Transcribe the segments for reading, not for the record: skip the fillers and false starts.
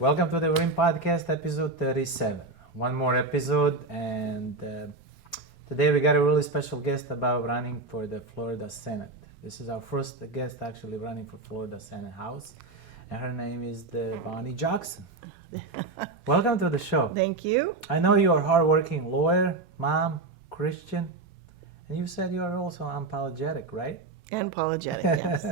Welcome to the Rimm-PODCAST, episode 37. One more episode, and today we got a really special guest about running for the Florida Senate. This is our first guest actually running for Florida Senate House, and her name is Bonnie Jackson. Welcome to the show. Thank you. I know you're a hardworking lawyer, mom, Christian, and you said you are also unapologetic, right? And apologetic, yes.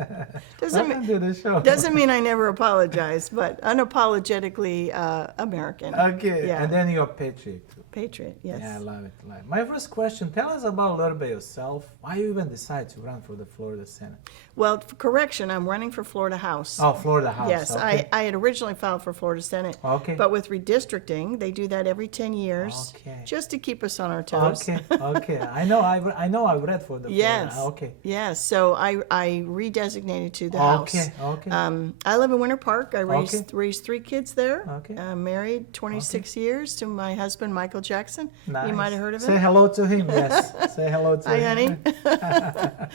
Welcome to the show. Doesn't mean I never apologize, but unapologetically American. Okay, Yeah. and then you're a patriot too. Patriot, yes. Yeah, I love it. My first question, tell us about a little bit yourself. Why you even decide to run for the Florida Senate? Well, for correction, I'm running for Florida House. Oh, Florida House. Yes, okay. I had originally filed for Florida Senate. Okay. But with redistricting, they do that every 10 years. Okay. Just to keep us on our toes. Okay. I know I've read for the Yes. Florida. Okay. Yes. So I redesignated to the house. Okay. I live in Winter Park. I raised 3 kids there. Okay. married 26 years to my husband, Michael Jackson. Nice. You might have heard of him. Say hello to him, yes. Say hello to Hi, him. honey.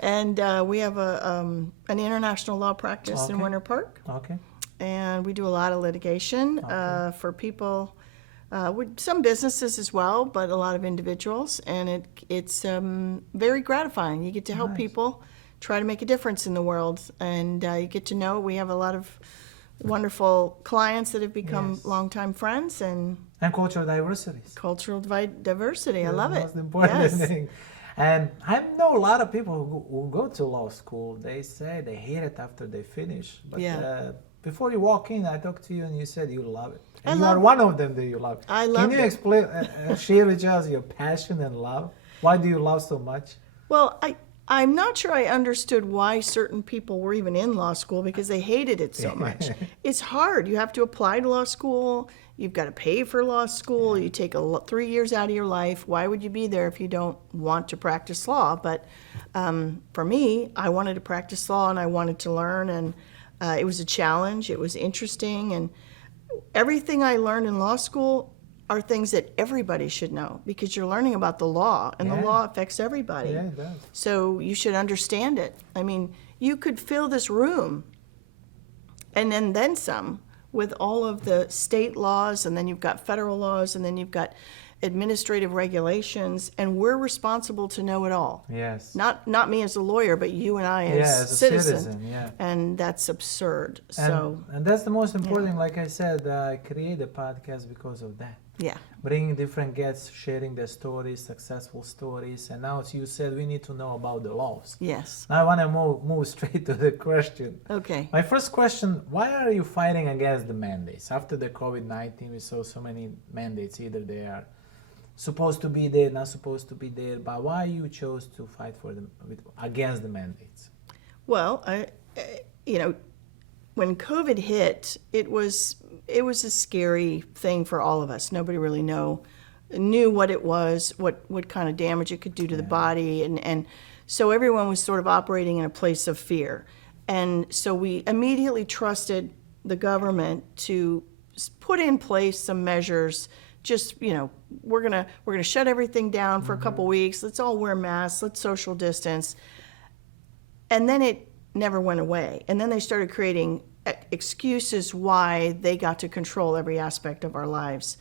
And we have an international law practice in Okay. Winter Park. Okay. And we do a lot of litigation for people, with some businesses as well, but a lot of individuals. And it's very gratifying. You get to help Nice. people, try to make a difference in the world. And you get to know, we have a lot of wonderful clients that have become Yes. longtime friends and And cultural diversity. cultural diversity. I love The it. most important Yes. thing. And I know a lot of people who go to law school. They say they hate it after they finish. But Yeah. before you walk in, I talked to you and you said you love it. I And you love are one of them that you love. I Can love you it. explain, share with us your passion and love? Why do you love so much? Well, I'm not sure I understood why certain people were even in law school because they hated it so much. It's hard. You have to apply to law school. You've got to pay for law school. You take 3 years out of your life. Why would you be there if you don't want to practice law? But for me, I wanted to practice law and I wanted to learn. And it was a challenge. It was interesting. And everything I learned in law school are things that everybody should know because you're learning about the law and the Yeah. law affects everybody. Yeah, it does. So you should understand it. I mean, you could fill this room and then some with all of the state laws, and then you've got federal laws, and then you've got administrative regulations, and we're responsible to know it all. Yes. Not me as a lawyer, but you and I as, Yeah, as a citizen, yeah. And that's absurd. And, So, and that's the most important. Like I said, I create a podcast because of that. yeah. Bringing different guests, sharing their stories, successful stories. And now, as you said, we need to know about the laws. Yes. Now I want to move straight to the question. Okay. My first question, why are you fighting against the mandates? After the COVID-19, we saw so many mandates. Either they are supposed to be there, not supposed to be there. But why you chose to fight for them against the mandates? Well, when COVID hit, it was a scary thing for all of us. Nobody really knew what it was, what kind of damage it could do to the body, and so everyone was sort of operating in a place of fear. And so we immediately trusted the government to put in place some measures. Just, we're gonna shut everything down for a couple weeks. Let's all wear masks. Let's social distance. And then it never went away. And then they started creating excuses why they got to control every aspect of our lives.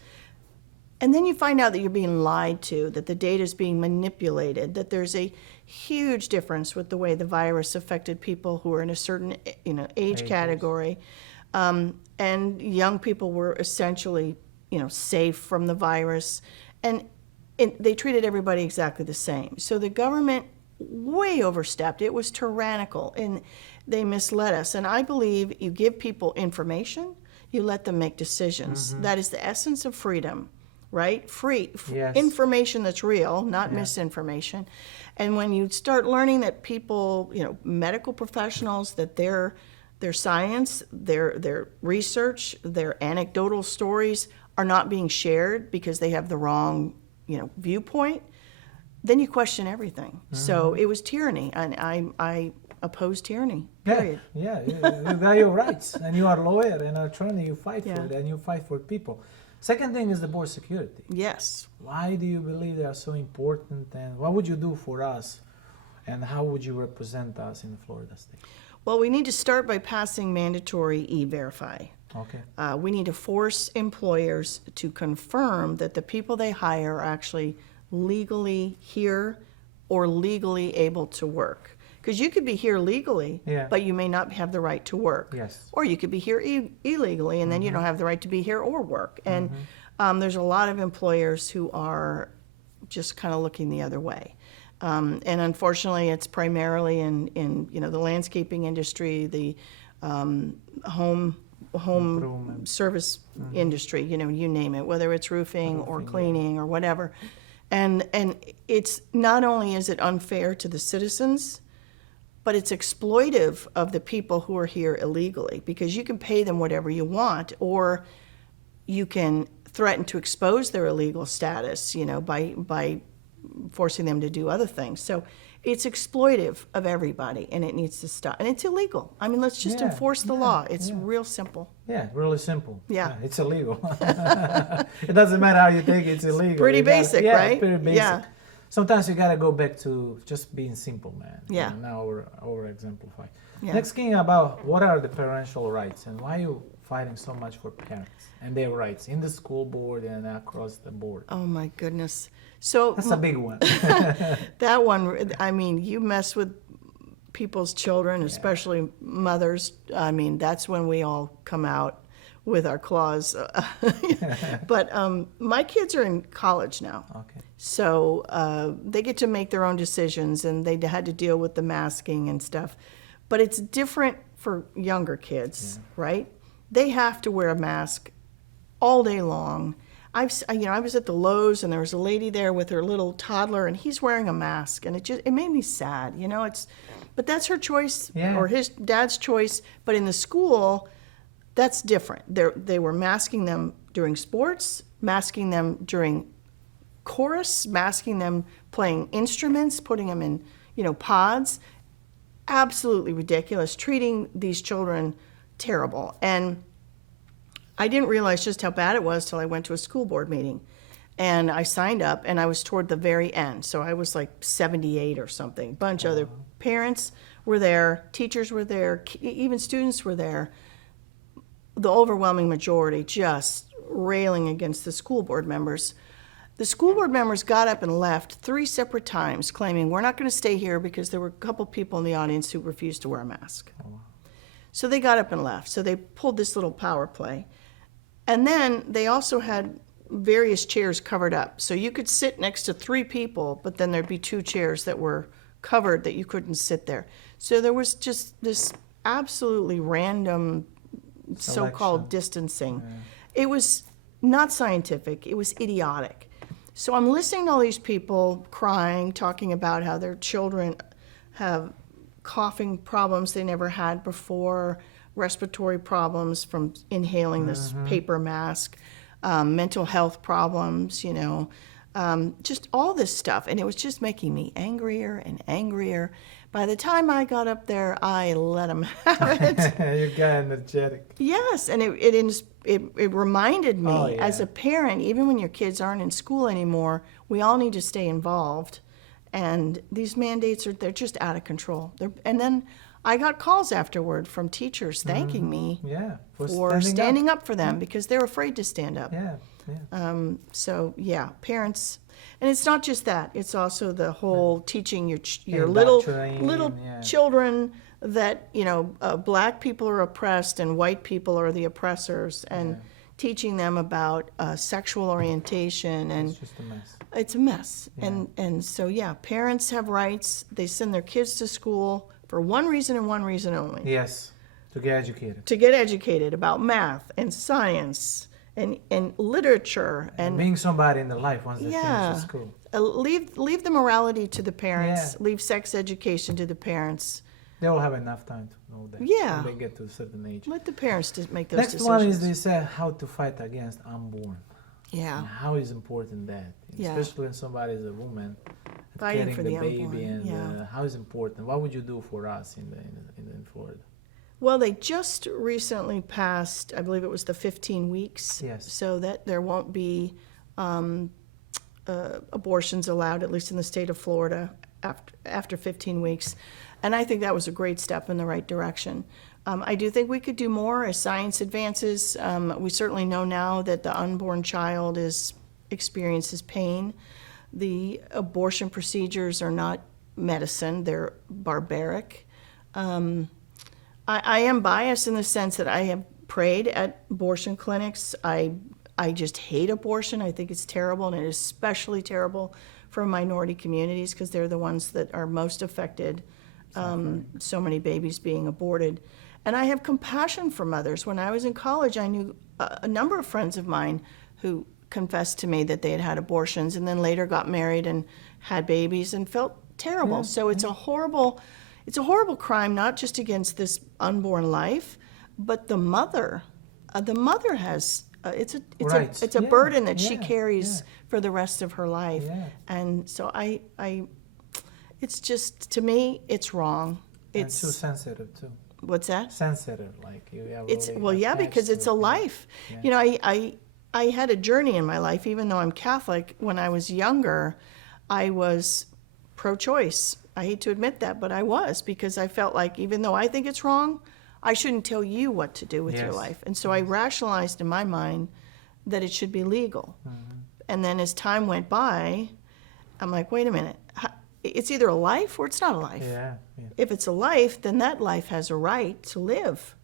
And then you find out that you're being lied to, that the data is being manipulated, that there's a huge difference with the way the virus affected people who are in a certain age category. And young people were essentially safe from the virus. And they treated everybody exactly the same. So the government way overstepped. It was tyrannical, and they misled us. And I believe you give people information, you let them make decisions. That is the essence of freedom, right? Yes. Information that's real, not misinformation. And when you start learning that people, medical professionals, that their science, their research, their anecdotal stories are not being shared because they have the wrong, viewpoint, then you question everything. So it was tyranny, and I oppose tyranny, period. Yeah, you got your rights, and you are a lawyer and an attorney. You fight for it, and you fight for people. Second thing is the border security. Yes. Why do you believe they are so important, and what would you do for us, and how would you represent us in Florida State? Well, we need to start by passing mandatory E-Verify. Okay. We need to force employers to confirm that the people they hire are actually legally here or legally able to work. Because you could be here legally, Yeah. but you may not have the right to work. Yes. Or you could be here illegally, and then you don't have the right to be here or work. And there's a lot of employers who are just kind of looking the other way. And unfortunately, it's primarily in the landscaping industry, the home Improvement. service industry, you name it, whether it's roofing or cleaning or whatever. And it's not only is it unfair to the citizens, but it's exploitive of the people who are here illegally, because you can pay them whatever you want, or you can threaten to expose their illegal status, by forcing them to do other things. So it's exploitive of everybody, and it needs to stop. And it's illegal. I mean, let's just enforce the law. It's real simple. Yeah, really simple. Yeah. It's illegal. It doesn't matter how you take it, it's illegal. Pretty basic, right? It's pretty basic. Yeah. Sometimes you gotta go back to just being simple, man. Yeah. Now over exemplify. Yeah. Next thing about what are the parental rights and why are you fighting so much for parents and their rights in the school board and across the board? Oh my goodness. So That's a big one. that one, I mean, you mess with people's children, especially mothers. I mean, that's when we all come out with our claws. But my kids are in college now. Okay. So they get to make their own decisions, and they had to deal with the masking and stuff. But it's different for younger kids, right? They have to wear a mask all day long. I was at the Lowe's, and there was a lady there with her little toddler, and he's wearing a mask, and it made me sad. But that's her choice, or his dad's choice. But in the school, that's different. They were masking them during sports, masking them during chorus, masking them playing instruments, putting them in, pods. Absolutely ridiculous, treating these children terrible. And I didn't realize just how bad it was till I went to a school board meeting. And I signed up, and I was toward the very end. So I was like 78 or something. A bunch of other parents were there, teachers were there, even students were there. The overwhelming majority just railing against the school board members. The school board members got up and left 3 separate times, claiming, we're not going to stay here because there were a couple people in the audience who refused to wear a mask. So they got up and left. So they pulled this little power play. And then they also had various chairs covered up. So you could sit next to 3 people, but then there'd be 2 chairs that were covered that you couldn't sit there. So there was just this absolutely random so-called distancing. It was not scientific. It was idiotic. So I'm listening to all these people crying, talking about how their children have coughing problems they never had before, respiratory problems from inhaling this paper mask, mental health problems, just all this stuff. And it was just making me angrier and angrier. By the time I got up there, I let them have it. You got energetic. Yes, and it reminded me as a parent, even when your kids aren't in school anymore, we all need to stay involved. And these mandates they're just out of control. And then I got calls afterward from teachers thanking me for standing up for them because they're afraid to stand up. So parents, and it's not just that. It's also the whole teaching your little children that black people are oppressed and white people are the oppressors, and teaching them about sexual orientation, and it's just a mess. It's a mess. And so parents have rights. They send their kids to school for one reason and one reason only. Yes, to get educated. To get educated about math and science and literature and being somebody in their life once they finish school. Leave the morality to the parents. Leave sex education to the parents. They will have enough time to know that when they get to a certain age. Let the parents just make those decisions. Next one is this how to fight against unborn. Yeah. And how is important that, especially when somebody is a woman fighting getting for the baby unborn. and how is important. What would you do for us in Florida? Well, they just recently passed, I believe it was the 15 weeks, so that there won't be abortions allowed, at least in the state of Florida, after 15 weeks. And I think that was a great step in the right direction. I do think we could do more as science advances. We certainly know now that the unborn child experiences pain. The abortion procedures are not medicine, they're barbaric. I am biased in the sense that I have prayed at abortion clinics. I just hate abortion. I think it's terrible, and it is especially terrible for minority communities because they're the ones that are most affected. So many babies being aborted. And I have compassion for mothers. When I was in college, I knew a number of friends of mine who confessed to me that they had had abortions and then later got married and had babies and felt terrible. So it's a horrible crime, not just against this unborn life, but the mother. The mother has it's a burden that she carries for the rest of her life. And so I it's just, to me, it's wrong. It's too sensitive too. What's that? Sensitive, like you have. It's really because it's a life. Yeah. You know, I had a journey in my life. Even though I'm Catholic, when I was younger, I was pro-choice. I hate to admit that, but I was, because I felt like even though I think it's wrong, I shouldn't tell you what to do with your life. And so I rationalized in my mind that it should be legal. And then as time went by, I'm like, wait a minute. It's either a life or it's not a life. If it's a life, then that life has a right to live.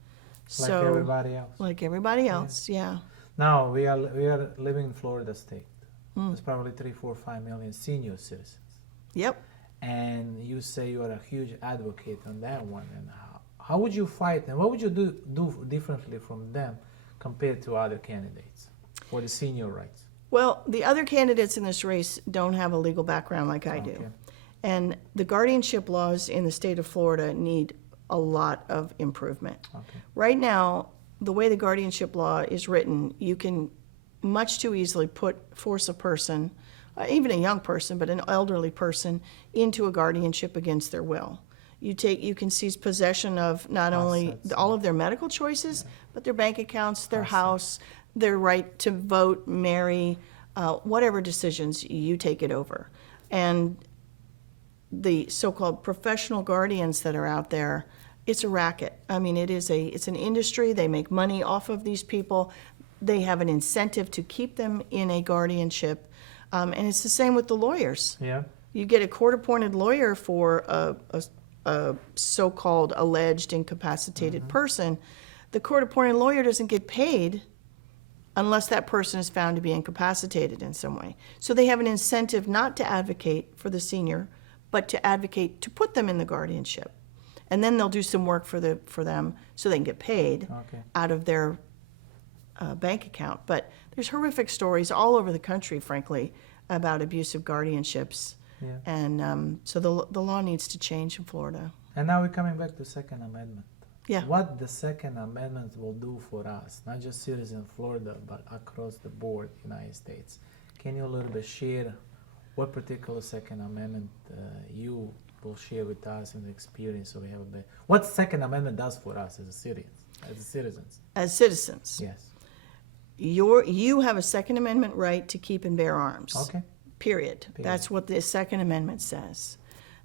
Like everybody else. Like everybody else, yeah. Now we are living in Florida state. There's probably 3, 4, 5 million senior citizens. Yep. And you say you are a huge advocate on that one. And how would you fight, and what would you do differently from them compared to other candidates for the senior rights? Well, the other candidates in this race don't have a legal background like I do. And the guardianship laws in the state of Florida need a lot of improvement. Right now, the way the guardianship law is written, you can much too easily force a person, even a young person, but an elderly person, into a guardianship against their will. You can seize possession of not only all of their medical choices, but their bank accounts, their house, their right to vote, marry, whatever decisions, you take it over. And the so-called professional guardians that are out there, it's a racket. I mean, it's an industry. They make money off of these people. They have an incentive to keep them in a guardianship. And it's the same with the lawyers. You get a court-appointed lawyer for a so-called alleged incapacitated person. The court-appointed lawyer doesn't get paid unless that person is found to be incapacitated in some way. So they have an incentive not to advocate for the senior, but to advocate to put them in the guardianship. And then they'll do some work for them so they can get paid out of their bank account. But there's horrific stories all over the country, frankly, about abusive guardianships. And so the law needs to change in Florida. And now we're coming back to Second Amendment. Yeah. What the Second Amendment will do for us, not just citizens in Florida, but across the board, United States. Can you a little bit share what particular Second Amendment you will share with us in the experience, so we have a bit. What Second Amendment does for us as citizens? As citizens. Yes. You have a Second Amendment right to keep and bear arms. Okay. Period. That's what the Second Amendment says.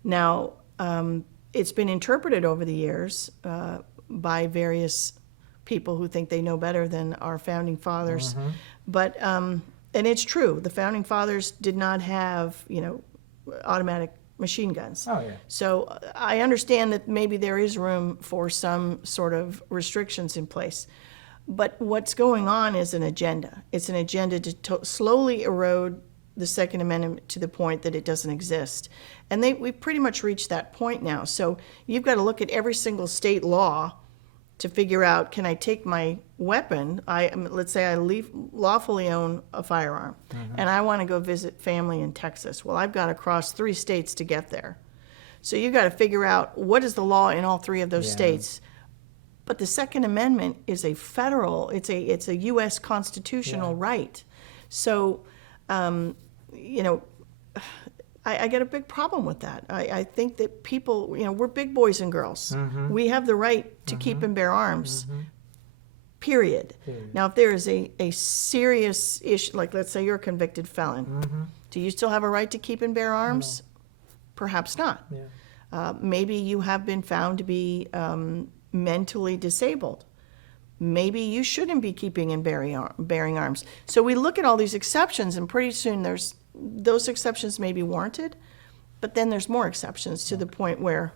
Now, it's been interpreted over the years by various people who think they know better than our founding fathers. But and it's true, the founding fathers did not have, automatic machine guns. Oh, yeah. So I understand that maybe there is room for some sort of restrictions in place. But what's going on is an agenda. It's an agenda to slowly erode the Second Amendment to the point that it doesn't exist. And we've pretty much reached that point now. So you've got to look at every single state law to figure out, can I take my weapon? Let's say I lawfully own a firearm, and I want to go visit family in Texas. Well, I've got to cross 3 states to get there. So you've got to figure out what is the law in all 3 of those states. But the Second Amendment is a federal, it's a U.S. constitutional right. So, I get a big problem with that. I think that people, we're big boys and girls. We have the right to keep and bear arms, period. Now, if there is a serious issue, like let's say you're a convicted felon, do you still have a right to keep and bear arms? No. Perhaps not. Maybe you have been found to be mentally disabled. Maybe you shouldn't be keeping and bearing arms. So we look at all these exceptions, and pretty soon those exceptions may be warranted, but then there's more exceptions to the point where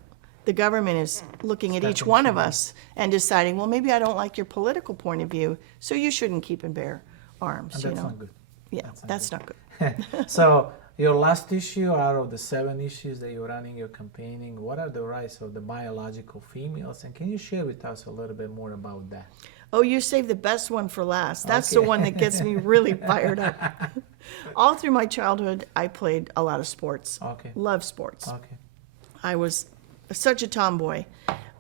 the government is looking at each one of us and deciding, well, maybe I don't like your political point of view, so you shouldn't keep and bear arms. And that's not good. Yeah, that's not good. So your last issue out of the 7 issues that you're running, you're campaigning, what are the rights of the biological females? And can you share with us a little bit more about that? Oh, you saved the best one for last. That's the Okay. one that gets me really fired up. All through my childhood, I played a lot of sports. Okay. Love sports. Okay. I was such a tomboy.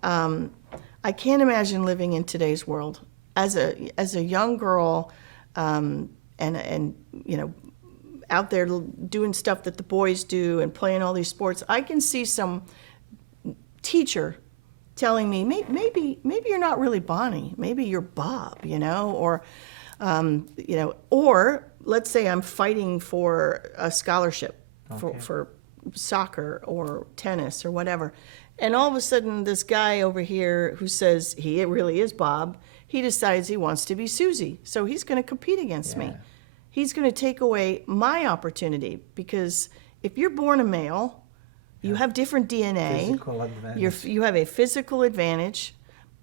I can't imagine living in today's world as a young girl, and you know, out there doing stuff that the boys do and playing all these sports. I can see some teacher telling me, maybe you're not really Bonnie, maybe you're Bob, you know, or you know, or let's say I'm fighting for a scholarship for soccer or tennis or whatever, and all of a sudden this guy over here who says he really is Bob, he decides he wants to be Susie, so he's going to compete against me. He's going to take away my opportunity, because if you're born a male, you have different DNA. Physical advantage. You have a physical advantage.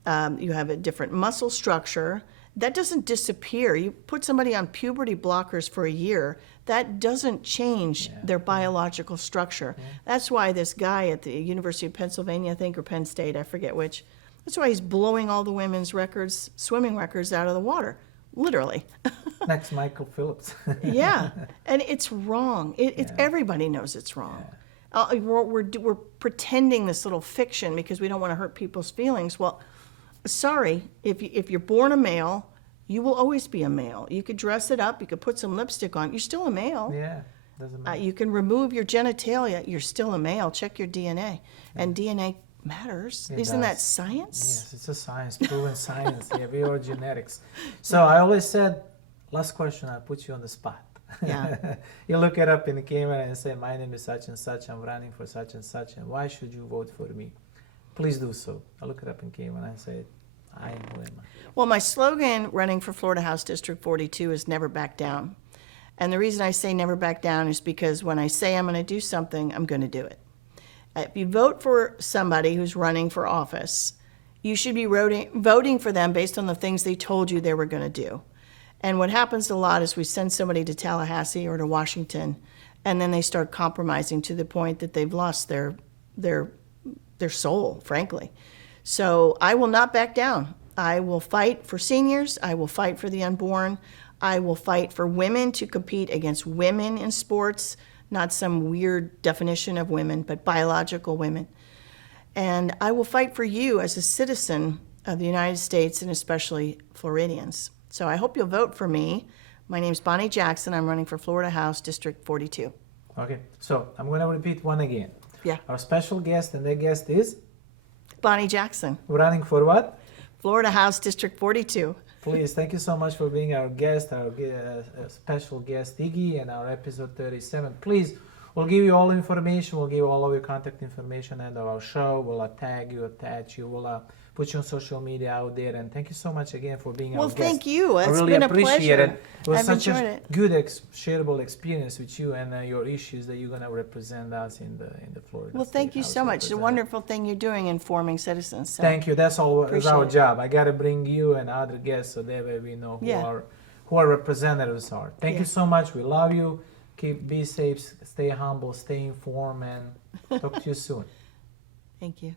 You have a different muscle structure. That doesn't disappear. You put somebody on puberty blockers for a year, that doesn't change their biological structure. That's why this guy at the University of Pennsylvania, I think, or Penn State, I forget which, that's why he's blowing all the women's records, swimming records, out of the water, literally. Next, Michael Phillips. Yeah, and it's wrong. It's everybody knows it's wrong. We're pretending this little fiction because we don't want to hurt people's feelings. Well, sorry, if you're born a male, you will always be a male. You could dress it up, you could put some lipstick on, you're still a male. Yeah, doesn't matter. You can remove your genitalia, you're still a male. Check your DNA, and DNA matters. Isn't that science? Yes, it's a science, proven science. Yeah, we are genetics. So I always said, last question, I put you on the spot. Yeah. You look it up in the camera and say, my name is such and such, I'm running for such and such, and why should you vote for me? Please do so. I look it up in camera and I say, I am who am I? Well, my slogan running for Florida House District 42 is never back down. And the reason I say never back down is because when I say I'm going to do something, I'm going to do it. If you vote for somebody who's running for office, you should be voting for them based on the things they told you they were going to do. And what happens a lot is we send somebody to Tallahassee or to Washington, and then they start compromising to the point that they've lost their soul, frankly. So I will not back down. I will fight for seniors. I will fight for the unborn. I will fight for women to compete against women in sports, not some weird definition of women, but biological women. And I will fight for you as a citizen of the United States, and especially Floridians. So I hope you'll vote for me. My name's Bonnie Jackson. I'm running for Florida House District 42. Okay, so I'm going to repeat one again. Yeah. Our special guest, and their guest is? Bonnie Jackson. Running for what? Florida House District 42. Please, thank you so much for being our guest, our special guest, Iggy, and our episode 37. Please, we'll give you all information. We'll give you all of your contact information and our show. We'll tag you, attach you. We'll put you on social media out there. And thank you so much again for being our guest. Well, thank you. It's I really been a appreciate pleasure. it. It was I've such enjoyed a it. good, shareable experience with you and your issues that you're going to represent us in the Florida. Well, thank you State so House much. It's a Representative. wonderful thing you're doing, informing citizens. So. Thank you. That's all. That's our Appreciate it. job. I gotta bring you and other guests so that way we know who our representatives are. Thank you so much. We love you. Be safe. Stay humble. Stay informed, and talk to you soon. Thank you.